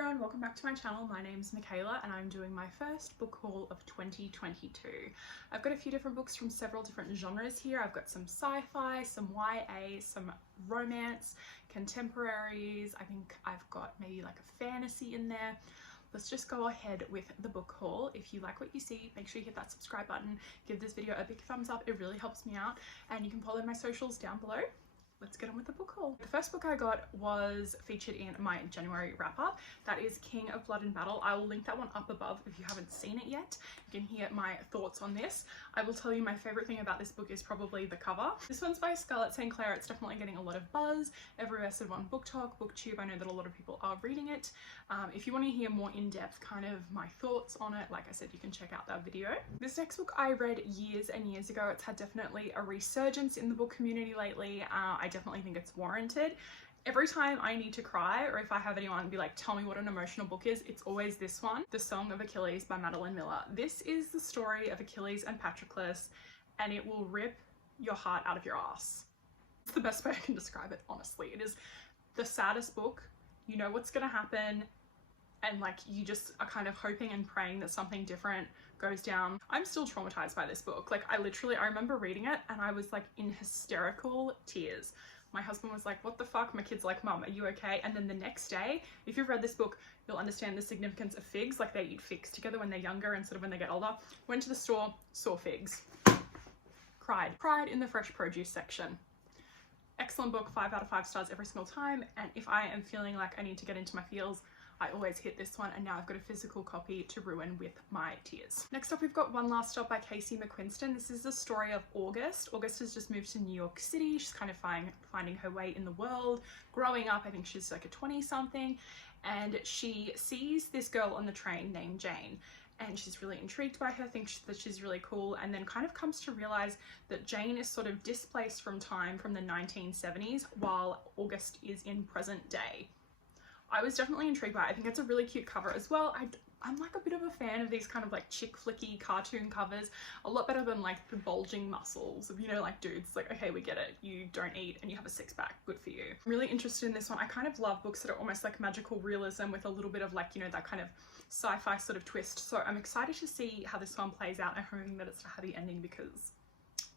everyone, welcome back to my channel. My name's Michaela and I'm doing my first book haul of 2022. I've got a few different books from several different genres here. I've got some sci-fi, some YA, some romance, contemporaries. I think I've got maybe like a fantasy in there. Let's just go ahead with the book haul. If you like what you see, make sure you hit that subscribe button, give this video a big thumbs up, it really helps me out, and you can follow my socials down below. Let's get on with the book haul. The first book I got was featured in my January wrap-up. That is King of Blood and Battle. I will link that one up above if you haven't seen it yet. You can hear my thoughts on this. I will tell you my favorite thing about this book is probably the cover. This one's by Scarlett St. Clair. It's definitely getting a lot of buzz. Everywhere said one Book Talk, BookTube. I know that a lot of people are reading it. If you want to hear more in-depth kind of my thoughts on it, like I said, you can check out that video. This next book I read years and years ago. It's had definitely a resurgence in the book community lately. I definitely think it's warranted. Every time I need to cry, or if I have anyone be like, tell me what an emotional book is, it's always this one, The Song of Achilles by Madeline Miller. This is the story of Achilles and Patroclus, and it will rip your heart out of your ass. It's the best way I can describe it, honestly. It is the saddest book. You know what's gonna happen, and like you just are kind of hoping and praying that something different goes down. I'm still traumatized by this book. Like I remember reading it and I was like in hysterical tears. My husband was like, what the fuck? My kid's like, Mum, are you okay? And then the next day, if you've read this book, you'll understand the significance of figs. Like they eat figs together when they're younger and sort of when they get older. Went to the store, saw figs. Cried in the fresh produce section. Excellent book, 5 out of 5 stars every single time. And if I am feeling like I need to get into my feels, I always hit this one, and now I've got a physical copy to ruin with my tears. Next up, we've got One Last Stop by Casey McQuiston. This is the story of August. August has just moved to New York City. She's kind of finding her way in the world. Growing up, I think she's like a 20-something, and she sees this girl on the train named Jane. And she's really intrigued by her, thinks that she's really cool, and then kind of comes to realize that Jane is sort of displaced from time from the 1970s while August is in present day. I was definitely intrigued by it. I think it's a really cute cover as well. I'm like a bit of a fan of these kind of like chick flicky cartoon covers, a lot better than like the bulging muscles of, you know, like dudes like, okay, we get it, you don't eat and you have a six-pack, good for you. I'm really interested in this one. I kind of love books that are almost like magical realism with a little bit of like, you know, that kind of sci-fi sort of twist. So I'm excited to see how this one plays out. I'm hoping that it's a happy ending because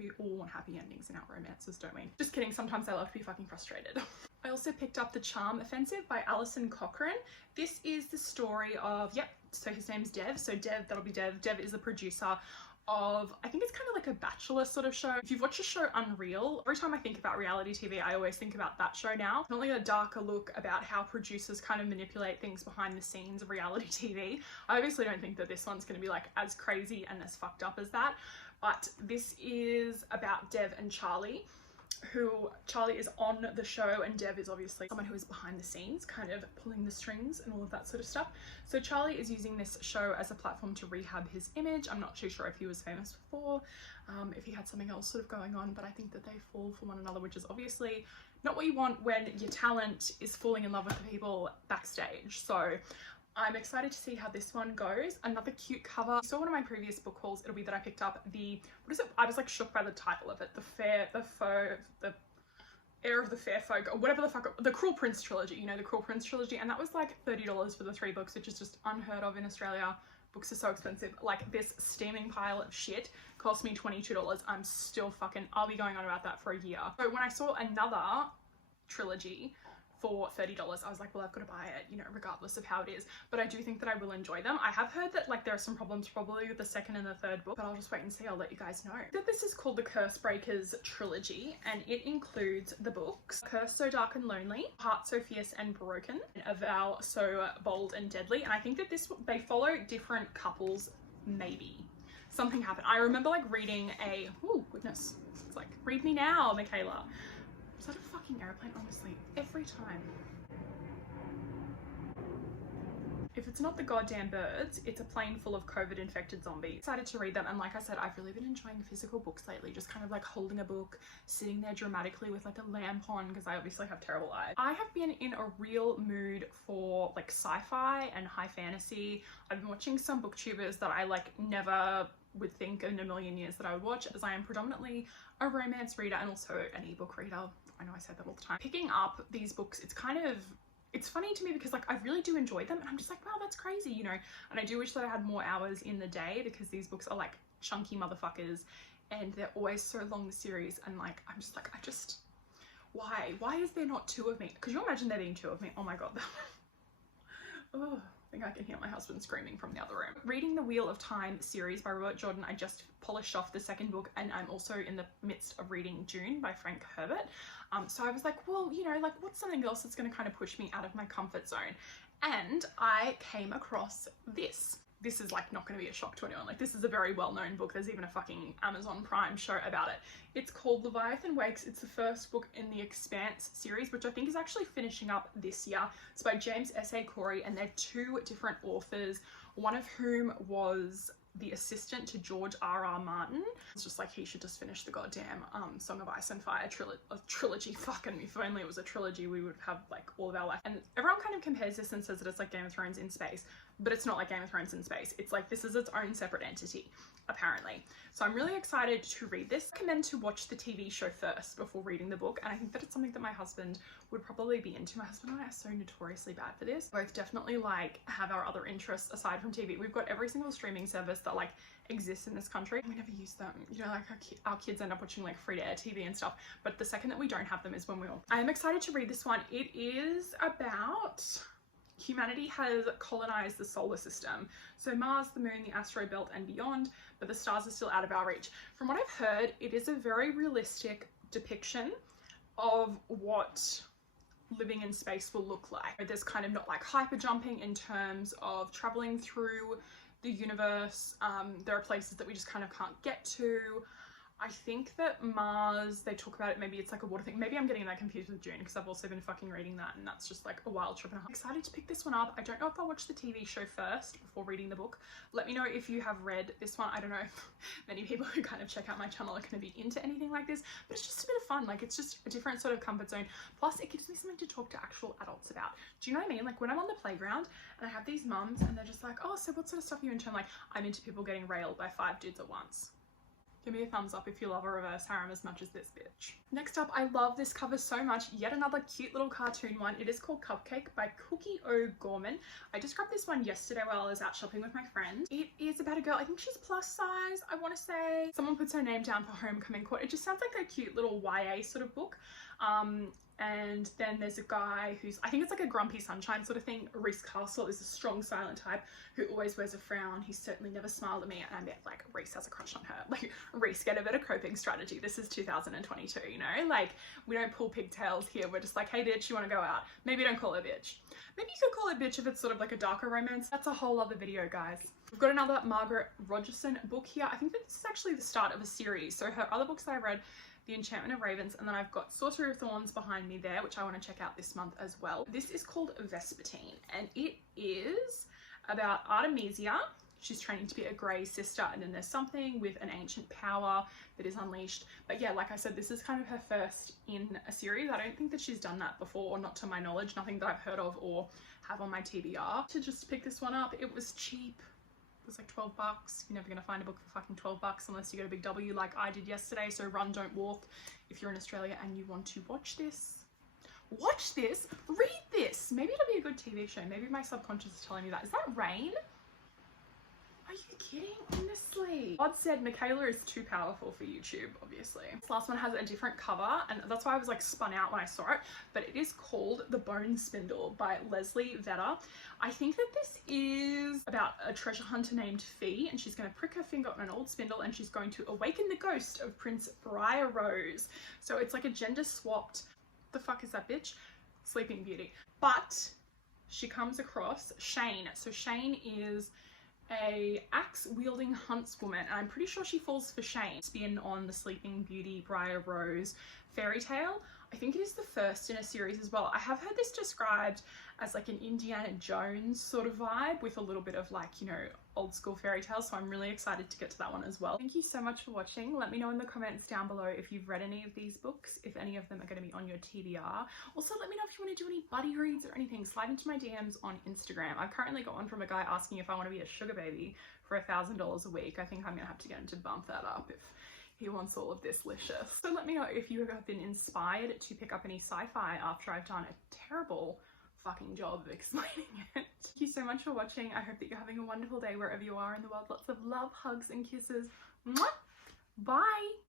we all want happy endings in our romances, don't we? Just kidding, sometimes I love to be fucking frustrated. I also picked up The Charm Offensive by Alison Cochrane. This is the story of, so his name's Dev. So Dev, that'll be Dev. Dev is the producer of, I think it's kind of like a Bachelor sort of show. If you've watched the show Unreal, every time I think about reality TV, I always think about that show now. Definitely a darker look about how producers kind of manipulate things behind the scenes of reality TV. I obviously don't think that this one's going to be like as crazy and as fucked up as that, but this is about Dev and Charlie. Charlie is on the show and Dev is obviously someone who is behind the scenes, kind of pulling the strings and all of that sort of stuff. So Charlie is using this show as a platform to rehab his image. I'm not too sure if he was famous before, if he had something else sort of going on, but I think that they fall for one another, which is obviously not what you want when your talent is falling in love with the people backstage. So I'm excited to see how this one goes. Another cute cover. If you saw one of my previous book hauls, it'll be that I picked up the, what is it? I was like shook by the title of it. The Heir of the Fair Folk, or whatever the fuck, the Cruel Prince trilogy, you know, the Cruel Prince trilogy. And that was like $30 for the 3 books, which is just unheard of in Australia. Books are so expensive. Like this steaming pile of shit cost me $22. I'm still fucking, I'll be going on about that for a year. So when I saw another trilogy for $30, I was like, well, I've got to buy it, you know, regardless of how it is. But I do think that I will enjoy them. I have heard that like there are some problems probably with the 2nd and the 3rd book, but I'll just wait and see. I'll let you guys know. That this is called the Curse Breakers trilogy, and it includes the books Curse So Dark and Lonely, Heart So Fierce and Broken, and A Vow So Bold and Deadly. And I think that they follow different couples, maybe. Something happened. I remember like reading a, oh goodness, it's like, read me now, Michaela. Is that a fucking airplane? Honestly, every time. If it's not the goddamn birds, it's a plane full of COVID infected zombies. Excited to read them, and like I said, I've really been enjoying physical books lately, just kind of like holding a book, sitting there dramatically with like a lamp on, because I obviously have terrible eyes. I have been in a real mood for like sci-fi and high fantasy. I've been watching some booktubers that I like never would think in a million years that I would watch, as I am predominantly a romance reader and also an ebook reader. I know I say that all the time. Picking up these books, it's funny to me because like I really do enjoy them and I'm just like, wow, that's crazy, you know. And I do wish that I had more hours in the day because these books are like chunky motherfuckers and they're always so long, the series, and like I'm just like, why is there not two of me? Could you imagine there being two of me? Oh my god. Oh, I think I can hear my husband screaming from the other room. Reading the Wheel of Time series by Robert Jordan. I just polished off the second book and I'm also in the midst of reading Dune by Frank Herbert. So I was like, well, you know, like what's something else that's going to kind of push me out of my comfort zone? And I came across this. This is like not going to be a shock to anyone. Like this is a very well-known book. There's even a fucking Amazon Prime show about it. It's called Leviathan Wakes. It's the first book in the Expanse series, which I think is actually finishing up this year. It's by James S.A. Corey and they're two different authors, one of whom was the assistant to George R.R. Martin. It's just like he should just finish the goddamn Song of Ice and Fire trilogy. Fucking, if only it was a trilogy, we would have like all of our life. And everyone kind of compares this and says that it's like Game of Thrones in space, but it's not like Game of Thrones in space. It's like this is its own separate entity, apparently. So I'm really excited to read this. I recommend to watch the TV show first before reading the book, and I think that it's something that my husband would probably be into. My husband and I are so notoriously bad for this. Both definitely like have our other interests aside from TV. We've got every single streaming service that like exists in this country. We never use them. You know, like our kids end up watching like free-to-air TV and stuff, but the second that we don't have them is when we all. I am excited to read this one. It is about humanity has colonized the solar system. So Mars, the moon, the asteroid belt and beyond, but the stars are still out of our reach. From what I've heard, it is a very realistic depiction of what living in space will look like. There's kind of not like hyper jumping in terms of traveling through the universe. There are places that we just kind of can't get to. I think that Mars, they talk about it, maybe it's like a water thing. Maybe I'm getting that confused with Dune because I've also been fucking reading that and that's just like a wild trip. And I'm excited to pick this one up. I don't know if I'll watch the TV show first before reading the book. Let me know if you have read this one. I don't know if many people who kind of check out my channel are going to be into anything like this, but it's just a bit of fun. Like it's just a different sort of comfort zone. Plus it gives me something to talk to actual adults about. Do you know what I mean? Like when I'm on the playground and I have these mums and they're just like, oh, so what sort of stuff are you into? I'm like, I'm into people getting railed by 5 dudes at once. Give me a thumbs up if you love a reverse harem as much as this bitch. Next up, I love this cover so much. Yet another cute little cartoon one. It is called Cupcake by Cookie O'Gorman. I just grabbed this one yesterday while I was out shopping with my friend. It is about a girl, I think she's plus size, I want to say. Someone puts her name down for Homecoming Court. It just sounds like a cute little YA sort of book. And then there's a guy who's, I think it's like a grumpy sunshine sort of thing. Reese Castle is a strong silent type who always wears a frown. He's certainly never smiled at me, and I bet like Reese has a crush on her. Like Reese, get a better coping strategy. This is 2022, you know? Like we don't pull pigtails here. We're just like, hey bitch, you want to go out? Maybe don't call her bitch. Maybe you could call her bitch if it's sort of like a darker romance. That's a whole other video, guys. We've got another Margaret Rogerson book here. I think that this is actually the start of a series. So her other books that I read, The Enchantment of Ravens, and then I've got Sorcery of Thorns behind me there, which I want to check out this month as well. This is called Vespertine, and it is about Artemisia. She's training to be a Grey sister, and then there's something with an ancient power that is unleashed. But yeah, like I said, this is kind of her first in a series. I don't think that she's done that before, or not to my knowledge, nothing that I've heard of or have on my TBR. To just pick this one up, it was cheap. It was like 12 bucks. You're never gonna find a book for fucking 12 bucks unless you get a big W like I did yesterday. So run, don't walk. If you're in Australia and you want to watch this, read this. Maybe it'll be a good TV show. Maybe my subconscious is telling me that. Is that rain? Are you kidding? Honestly. God said Michaela is too powerful for YouTube, obviously. This last one has a different cover, and that's why I was like spun out when I saw it, but it is called The Bone Spindle by Leslie Vedder. I think that this is about a treasure hunter named Fee, and she's going to prick her finger on an old spindle and she's going to awaken the ghost of Prince Briar Rose. So it's like a gender swapped, the fuck is that bitch? Sleeping Beauty. But she comes across Shane. So Shane is a axe-wielding huntswoman, and I'm pretty sure she falls for Shane. Spin on the Sleeping Beauty Briar Rose fairy tale. I think it is the first in a series as well. I have heard this described as like an Indiana Jones sort of vibe with a little bit of like, you know, old school fairy tales. So I'm really excited to get to that one as well. Thank you so much for watching. Let me know in the comments down below if you've read any of these books, if any of them are going to be on your TBR. Also, let me know if you want to do any buddy reads or anything. Slide into my DMs on Instagram. I've currently got one from a guy asking if I want to be a sugar baby for $1,000 a week. I think I'm going to have to get him to bump that up if he wants all of this licious. So let me know if you have been inspired to pick up any sci-fi after I've done a terrible fucking job of explaining it. Thank you so much for watching. I hope that you're having a wonderful day wherever you are in the world. Lots of love, hugs and kisses. Mwah! Bye!